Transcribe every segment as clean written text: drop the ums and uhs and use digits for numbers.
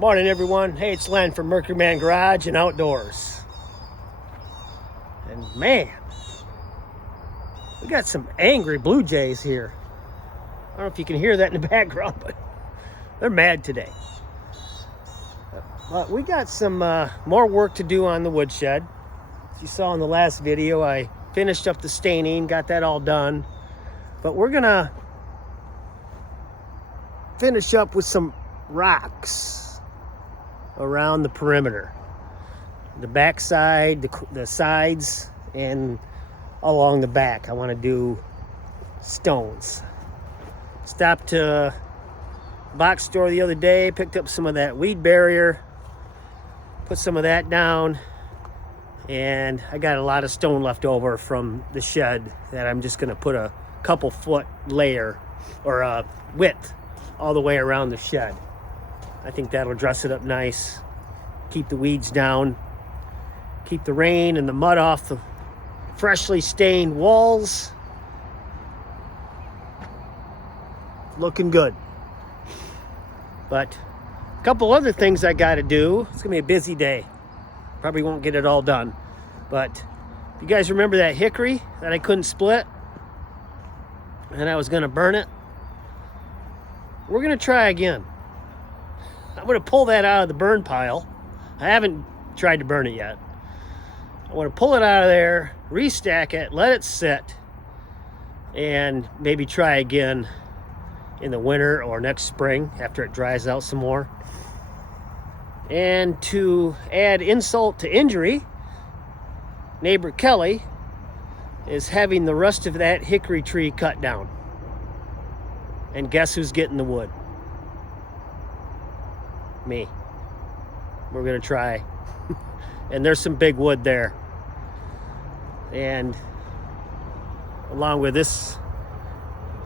Morning, everyone. Hey, it's Len from Mercury Man Garage and Outdoors. And man, we got some angry blue jays here. I don't know if you can hear that in the background, but they're mad today. But we got some more work to do on the woodshed. As you saw in the last video, I finished up the staining, got that all done. But we're gonna finish up with some rocks around the perimeter, the back side, the sides, and along the back. I want to do stones. Stopped to a box store the other day, picked up some of that weed barrier, put some of that down, and I got a lot of stone left over from the shed that I'm just going to put a couple foot layer or a width all the way around the shed. I think that'll dress it up nice, keep the weeds down, keep the rain and the mud off the freshly stained walls. Looking good. But a couple other things I got to do. It's gonna be a busy day. Probably won't get it all done. But you guys remember that hickory that I couldn't split and I was gonna burn it? We're gonna try again. I'm going to pull that out of the burn pile. I haven't tried to burn it yet. I want to pull it out of there, restack it, let it sit, and maybe try again in the winter or next spring after it dries out some more. And to add insult to injury, neighbor Kelly is having the rest of that hickory tree cut down. And guess who's getting the wood? Me. We're gonna try. And there's some big wood there, and along with this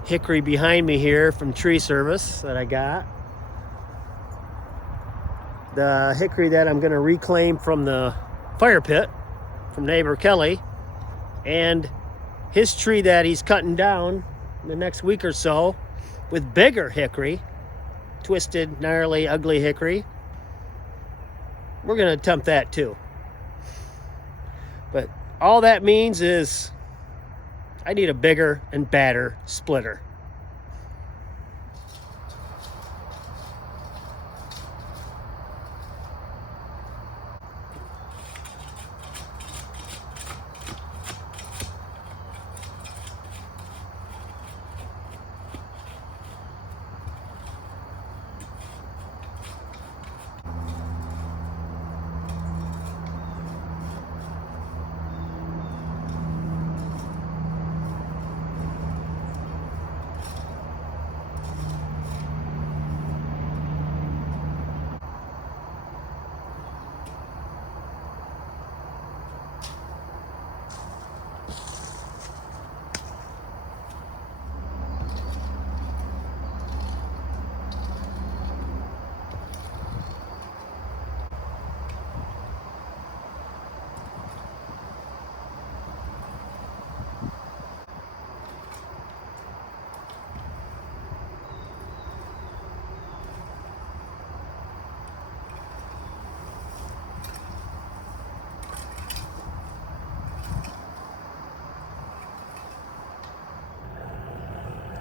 hickory behind me here from tree service that I got, the hickory that I'm gonna reclaim from the fire pit from neighbor Kelly, and his tree that he's cutting down in the next week or so with bigger hickory, twisted, gnarly, ugly hickory. We're going to attempt that too. But all that means is I need a bigger and badder splitter.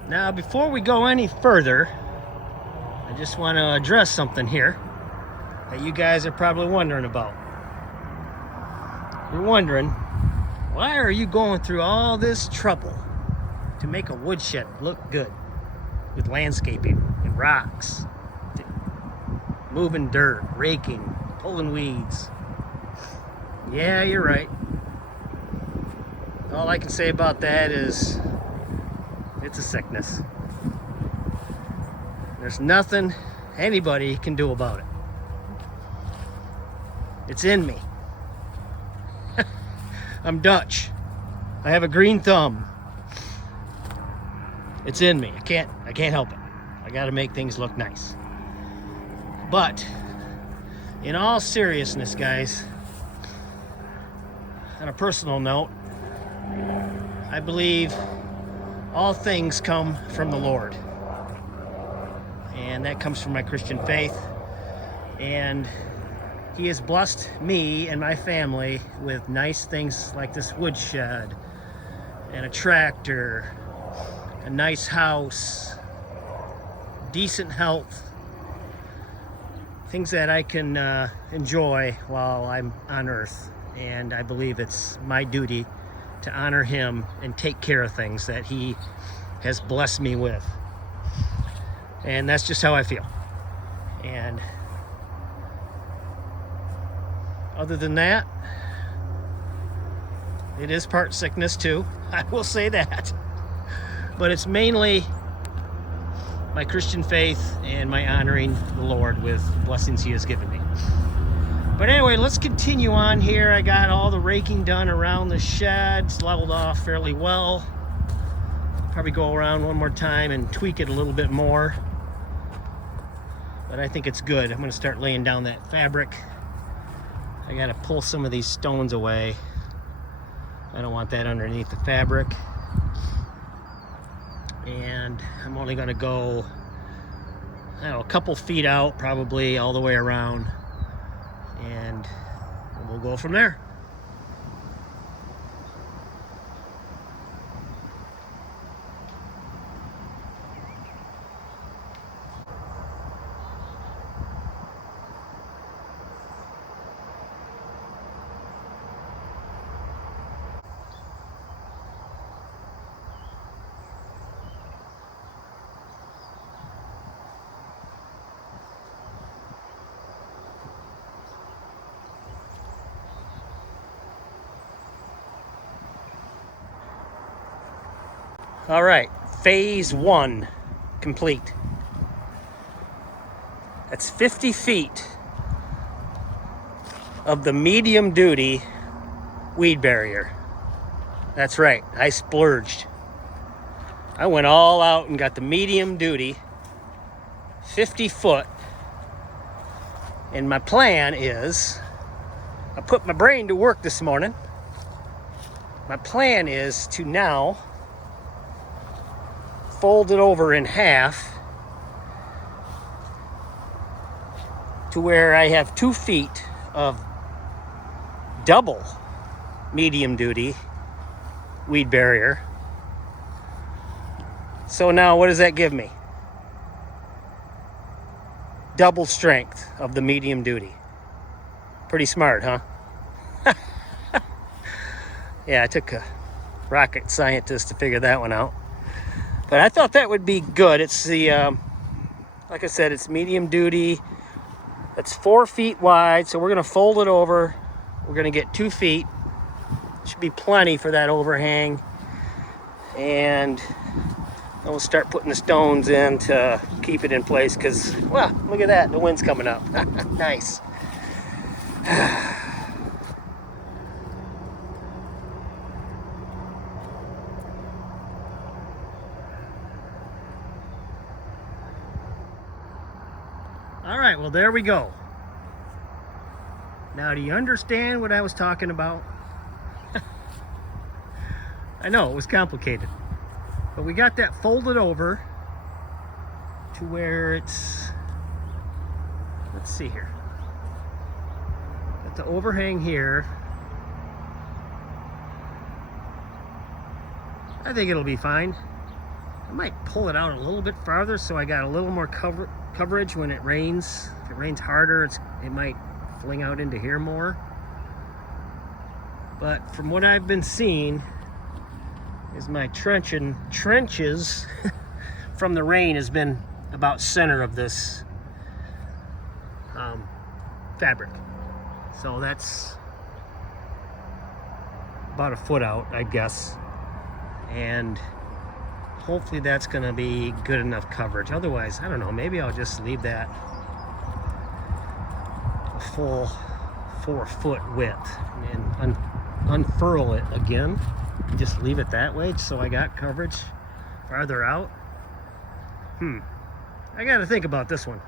Now, before we go any further, I just want to address something here that you guys are probably wondering about. You're wondering, why are you going through all this trouble to make a woodshed look good with landscaping and rocks, moving dirt, raking, pulling weeds? Yeah, you're right. All I can say about that is it's a sickness. There's nothing anybody can do about it. It's in me. I'm Dutch. I have a green thumb. It's in me. I can't help it. I got to make things look nice. But in all seriousness, guys, on a personal note, I believe all things come from the Lord. And that comes from my Christian faith. And he has blessed me and my family with nice things like this woodshed and a tractor, a nice house, decent health, things that I can enjoy while I'm on earth. And I believe it's my duty to honor him and take care of things that he has blessed me with. And that's just how I feel. And other than that, it is part sickness too. I will say that. But it's mainly my Christian faith and my honoring the Lord with blessings he has given me. But anyway, let's continue on here. I got all the raking done around the shed. It's leveled off fairly well. Probably go around one more time and tweak it a little bit more. But I think it's good. I'm going to start laying down that fabric. I got to pull some of these stones away. I don't want that underneath the fabric. And I'm only going to go, I don't know, a couple feet out, probably all the way around. And we'll go from there. All right, phase 1 complete. That's 50 feet of the medium duty weed barrier. That's right, I splurged. I went all out and got the medium duty 50 foot. And my plan is, I put my brain to work this morning. My plan is to now fold it over in half to where I have 2 feet of double medium duty weed barrier. So now what does that give me? Double strength of the medium duty. Pretty smart, huh? Yeah, it took a rocket scientist to figure that one out. But I thought that would be good. It's the, like I said, it's medium duty. It's 4 feet wide, so we're gonna fold it over. We're gonna get 2 feet. Should be plenty for that overhang. And then we'll start putting the stones in to keep it in place because, well, look at that, the wind's coming up. Nice. All right, well, there we go. Now, do you understand what I was talking about? I know, it was complicated. But we got that folded over to where it's, let's see here. Got the overhang here. I think it'll be fine. I might pull it out a little bit farther so I got a little more coverage when it rains. If it rains harder, it might fling out into here more. But from what I've been seeing, is my trenches from the rain has been about center of this fabric. So that's about a foot out, I guess. And hopefully that's gonna be good enough coverage. Otherwise, I don't know, maybe I'll just leave that a full 4 foot width and unfurl it again. Just leave it that way so I got coverage farther out. I gotta think about this one.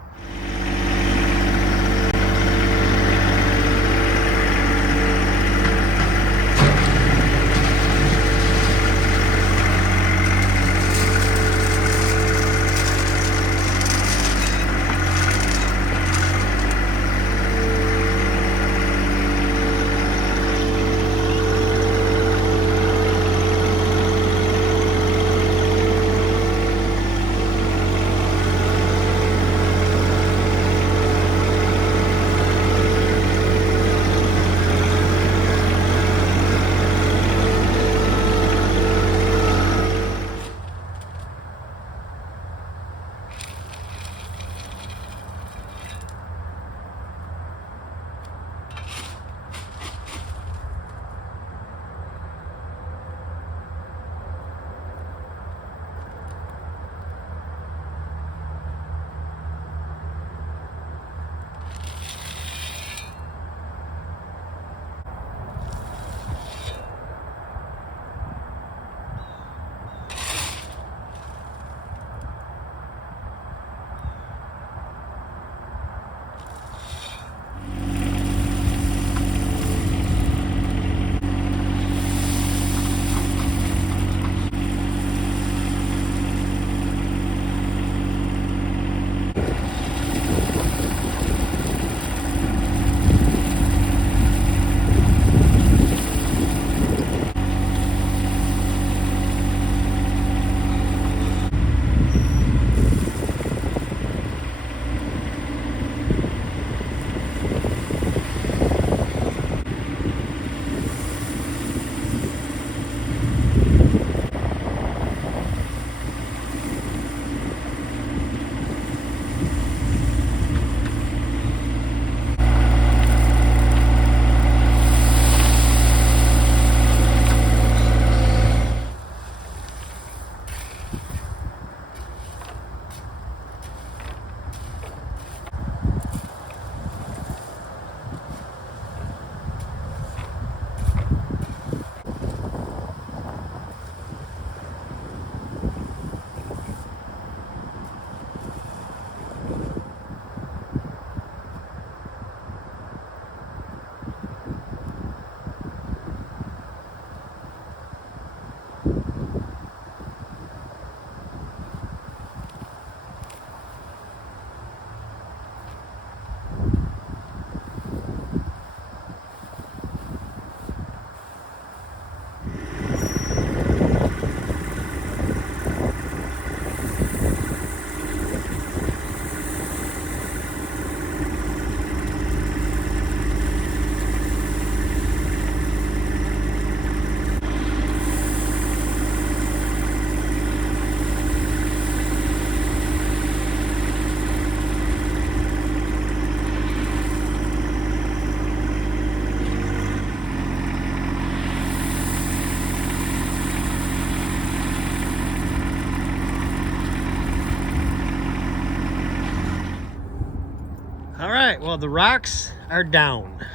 All right, well, the rocks are down.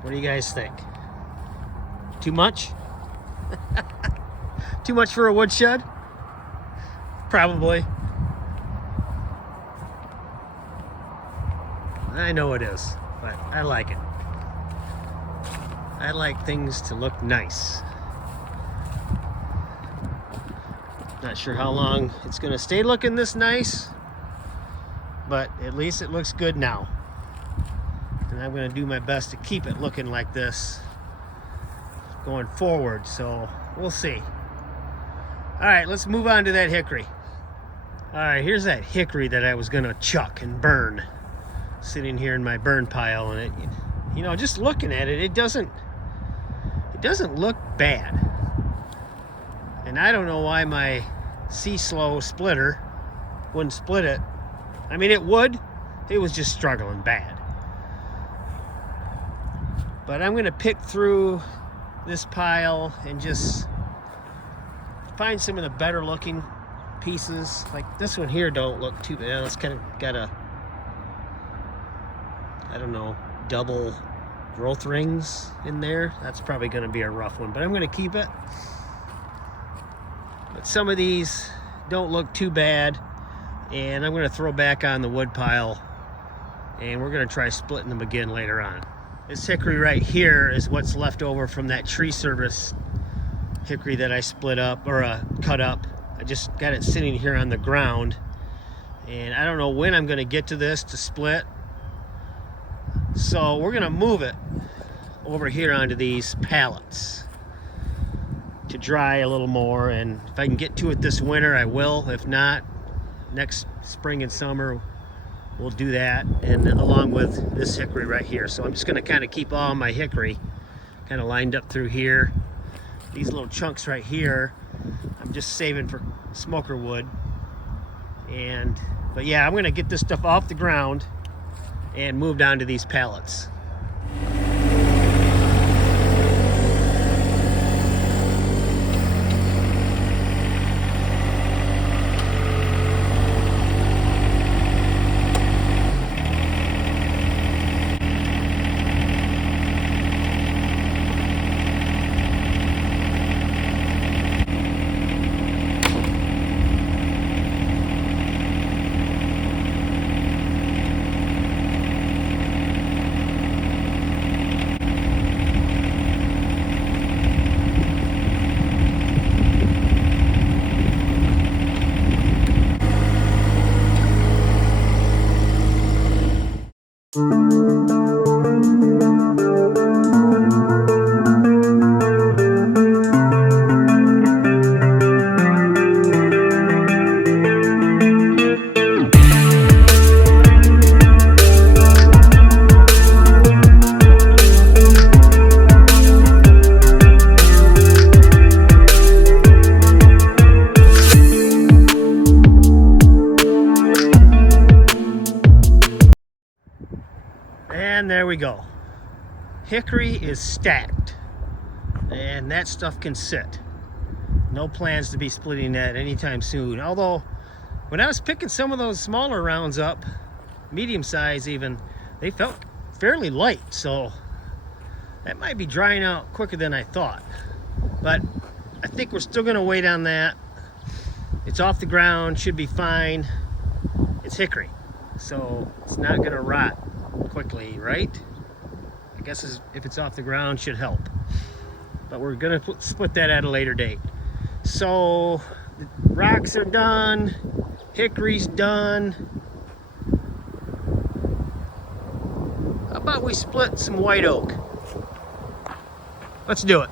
What do you guys think? Too much? Too much for a woodshed? Probably. I know it is, but I like it. I like things to look nice. Not sure how long it's gonna stay looking this nice, but at least it looks good now. And I'm gonna do my best to keep it looking like this going forward, so we'll see. All right, let's move on to that hickory. All right, here's that hickory that I was gonna chuck and burn, sitting here in my burn pile, and it, you know, just looking at it, it doesn't look bad. And I don't know why my C-Slow splitter wouldn't split it. I mean, it would. It was just struggling bad. But I'm gonna pick through this pile and just find some of the better looking pieces. Like this one here don't look too bad. It's kind of got a, I don't know, double growth rings in there. That's probably gonna be a rough one, but I'm gonna keep it. But some of these don't look too bad, and I'm gonna throw back on the wood pile, and we're gonna try splitting them again later on. This hickory right here is what's left over from that tree service hickory that I split up, or cut up. I just got it sitting here on the ground, and I don't know when I'm gonna get to this to split. So we're gonna move it over here onto these pallets to dry a little more, and if I can get to it this winter, I will. If not, next spring and summer, we'll do that, and along with this hickory right here. So I'm just gonna kind of keep all my hickory kind of lined up through here. These little chunks right here, I'm just saving for smoker wood. But yeah, I'm gonna get this stuff off the ground and move down to these pallets. And there we go. Hickory is stacked, and that stuff can sit. No plans to be splitting that anytime soon. Although, when I was picking some of those smaller rounds up, medium size even, they felt fairly light, so that might be drying out quicker than I thought. But I think we're still gonna wait on that. It's off the ground, should be fine. It's hickory, so it's not gonna rot quickly, right? I guess if it's off the ground, should help. But we're gonna split that at a later date. So the rocks are done, hickory's done. How about we split some white oak? Let's do it.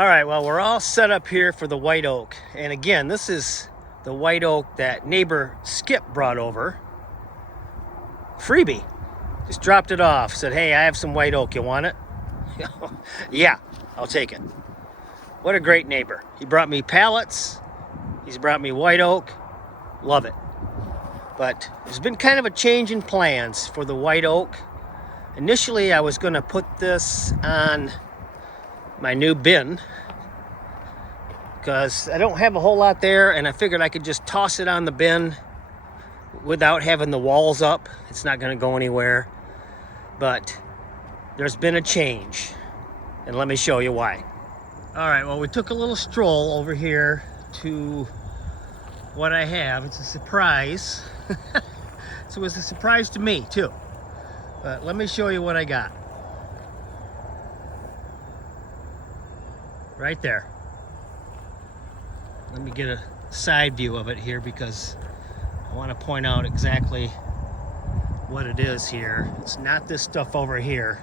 All right, well, we're all set up here for the white oak. And again, this is the white oak that neighbor Skip brought over. Freebie. Just dropped it off. Said, hey, I have some white oak. You want it? Yeah, I'll take it. What a great neighbor. He brought me pallets. He's brought me white oak. Love it. But there's been kind of a change in plans for the white oak. Initially, I was going to put this on my new bin because I don't have a whole lot there, and I figured I could just toss it on the bin without having the walls up. It's not going to go anywhere. But there's been a change, and let me show you why. All right, well, we took a little stroll over here to what I have. It's a surprise. So it was a surprise to me too. But let me show you what I got. Right there. Let me get a side view of it here because I want to point out exactly what it is here. It's not this stuff over here.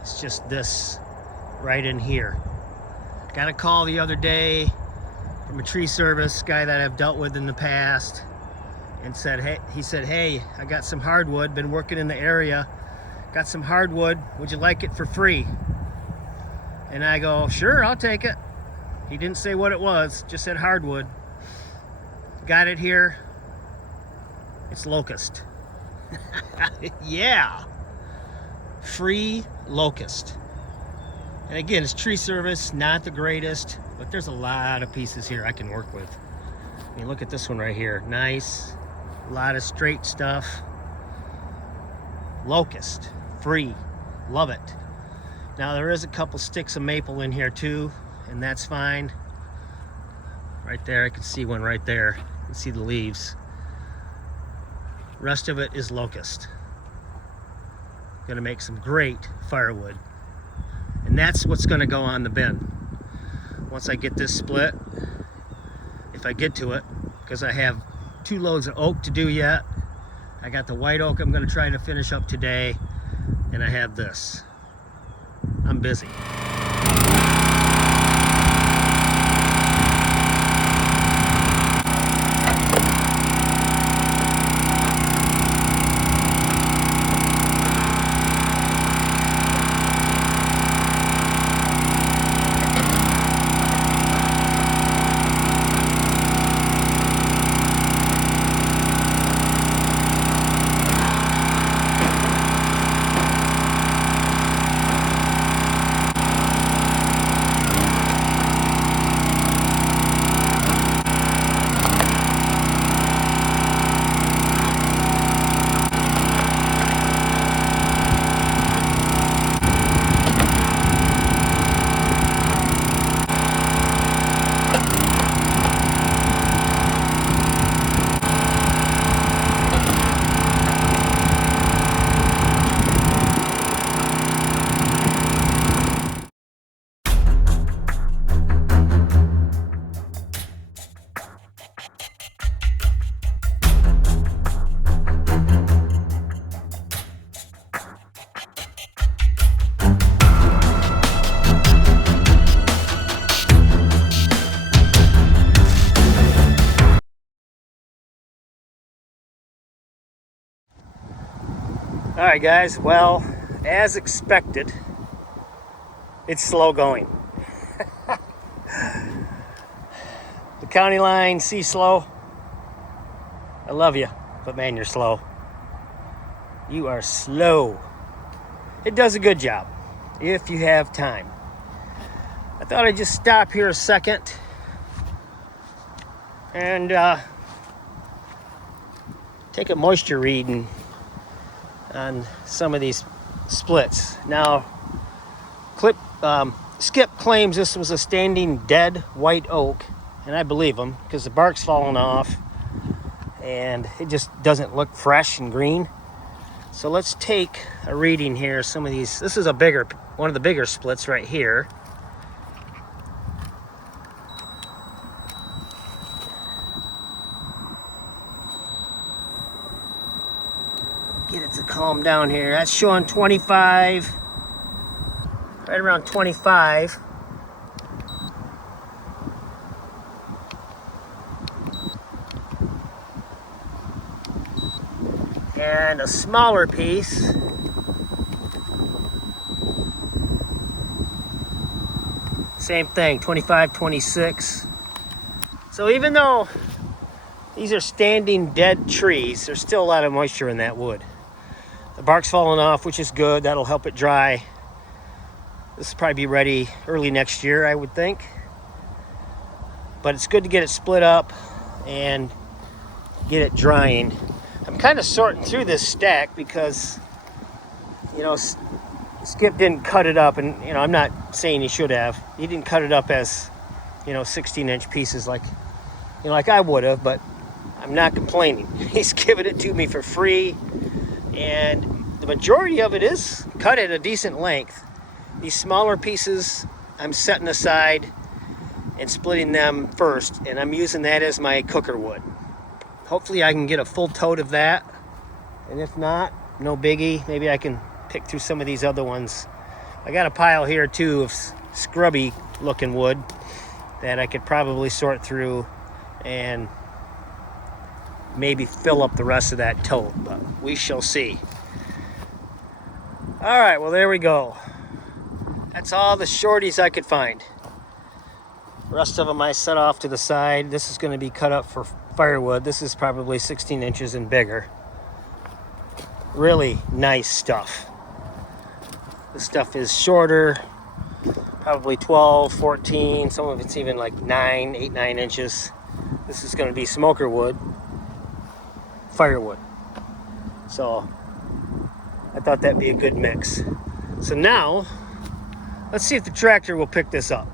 It's just this right in here. Got a call the other day from a tree service guy that I've dealt with in the past, and said, hey, I got some hardwood, been working in the area, got some hardwood, would you like it for free? And I go, sure, I'll take it. He didn't say what it was, just said hardwood. Got it here. It's locust. Yeah, free locust. And again, it's tree service, not the greatest, but there's a lot of pieces here I can work with. I mean, look at this one right here. Nice, a lot of straight stuff. Locust, free, love it. Now there is a couple sticks of maple in here too, and that's fine. Right there, I can see one right there. You can see the leaves. Rest of it is locust. Gonna make some great firewood. And that's what's gonna go on the bin. Once I get this split, if I get to it, because I have 2 loads of oak to do yet. I got the white oak I'm gonna try to finish up today, and I have this. I'm busy. All right, guys, well, as expected, it's slow going. The county line, see slow. I love you, but man, you're slow. You are slow. It does a good job if you have time. I thought I'd just stop here a second and take a moisture reading on some of these splits. Now, Skip claims this was a standing dead white oak, and I believe him because the bark's fallen off and it just doesn't look fresh and green. So let's take a reading here. Some of these, this is one of the bigger splits right here. Get it to calm down here. That's showing 25, right around 25. find a smaller piece. Same thing, 25, 26. So even though these are standing dead trees, there's still a lot of moisture in that wood. The bark's falling off, which is good. That'll help it dry. This will probably be ready early next year, I would think. But it's good to get it split up and get it drying. I'm kind of sorting through this stack because, you know, Skip didn't cut it up, and, you know, I'm not saying he should have. He didn't cut it up as, you know, 16-inch pieces like, you know, like I would have, but I'm not complaining. He's giving it to me for free, and the majority of it is cut at a decent length. These smaller pieces I'm setting aside and splitting them first, and I'm using that as my cooker wood. Hopefully I can get a full tote of that, and if not, no biggie. Maybe I can pick through some of these other ones. I got a pile here too of scrubby looking wood that I could probably sort through and maybe fill up the rest of that tote, but we shall see. All right, well, there we go. That's all the shorties I could find. The rest of them I set off to the side. This is going to be cut up for firewood. This is probably 16 inches and bigger. Really nice stuff. This stuff is shorter, probably 12, 14. Some of it's even like 8, 9 inches. This is going to be smoker wood, firewood. So I thought that'd be a good mix. So now, let's see if the tractor will pick this up.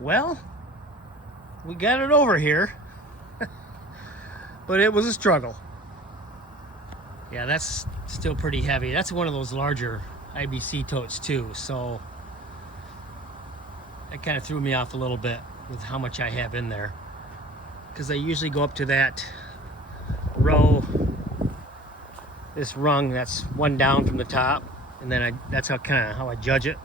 Well, we got it over here, but it was a struggle. Yeah, that's still pretty heavy. That's one of those larger IBC totes too, so that kind of threw me off a little bit with how much I have in there, because I usually go up to that row, this rung that's one down from the top, and then that's how I judge it.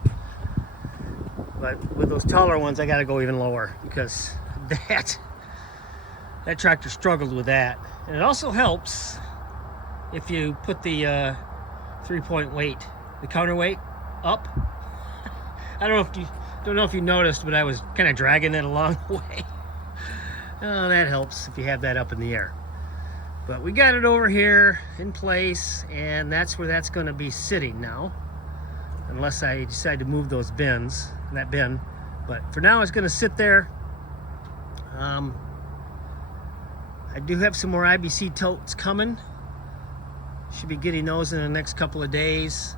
But with those taller ones, I got to go even lower, because that tractor struggled with that. And it also helps if you put the 3-point weight, the counterweight, up. I don't know if you noticed, but I was kind of dragging it along the way. Oh, that helps if you have that up in the air. But we got it over here in place, and that's where that's going to be sitting now, unless I decide to move those bins. That bin, but for now it's going to sit there. I do have some more IBC totes coming. Should be getting those in the next couple of days,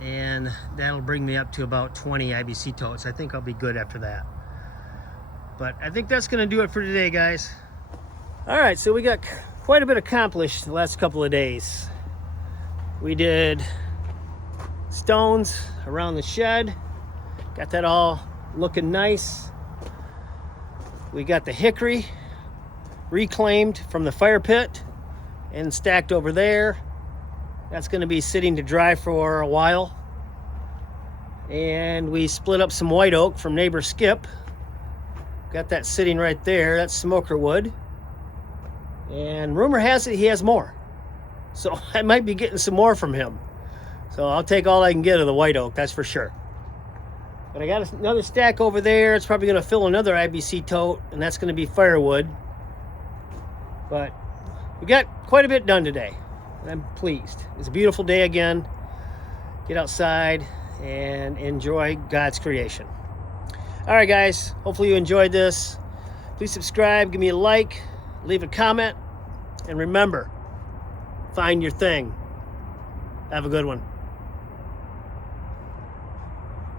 and that'll bring me up to about 20 IBC totes. I think I'll be good after that. But I think that's going to do it for today, guys. All right, so we got quite a bit accomplished the last couple of days. We did stones around the shed. Got that all looking nice. We got the hickory reclaimed from the fire pit and stacked over there. That's going to be sitting to dry for a while. And we split up some white oak from neighbor Skip. Got that sitting right there. That's smoker wood. And rumor has it he has more. So I might be getting some more from him. So I'll take all I can get of the white oak, that's for sure. But I got another stack over there. It's probably going to fill another IBC tote, and that's going to be firewood. But we got quite a bit done today, and I'm pleased. It's a beautiful day again. Get outside and enjoy God's creation. All right, guys. Hopefully you enjoyed this. Please subscribe, give me a like, leave a comment, and remember, find your thing. Have a good one.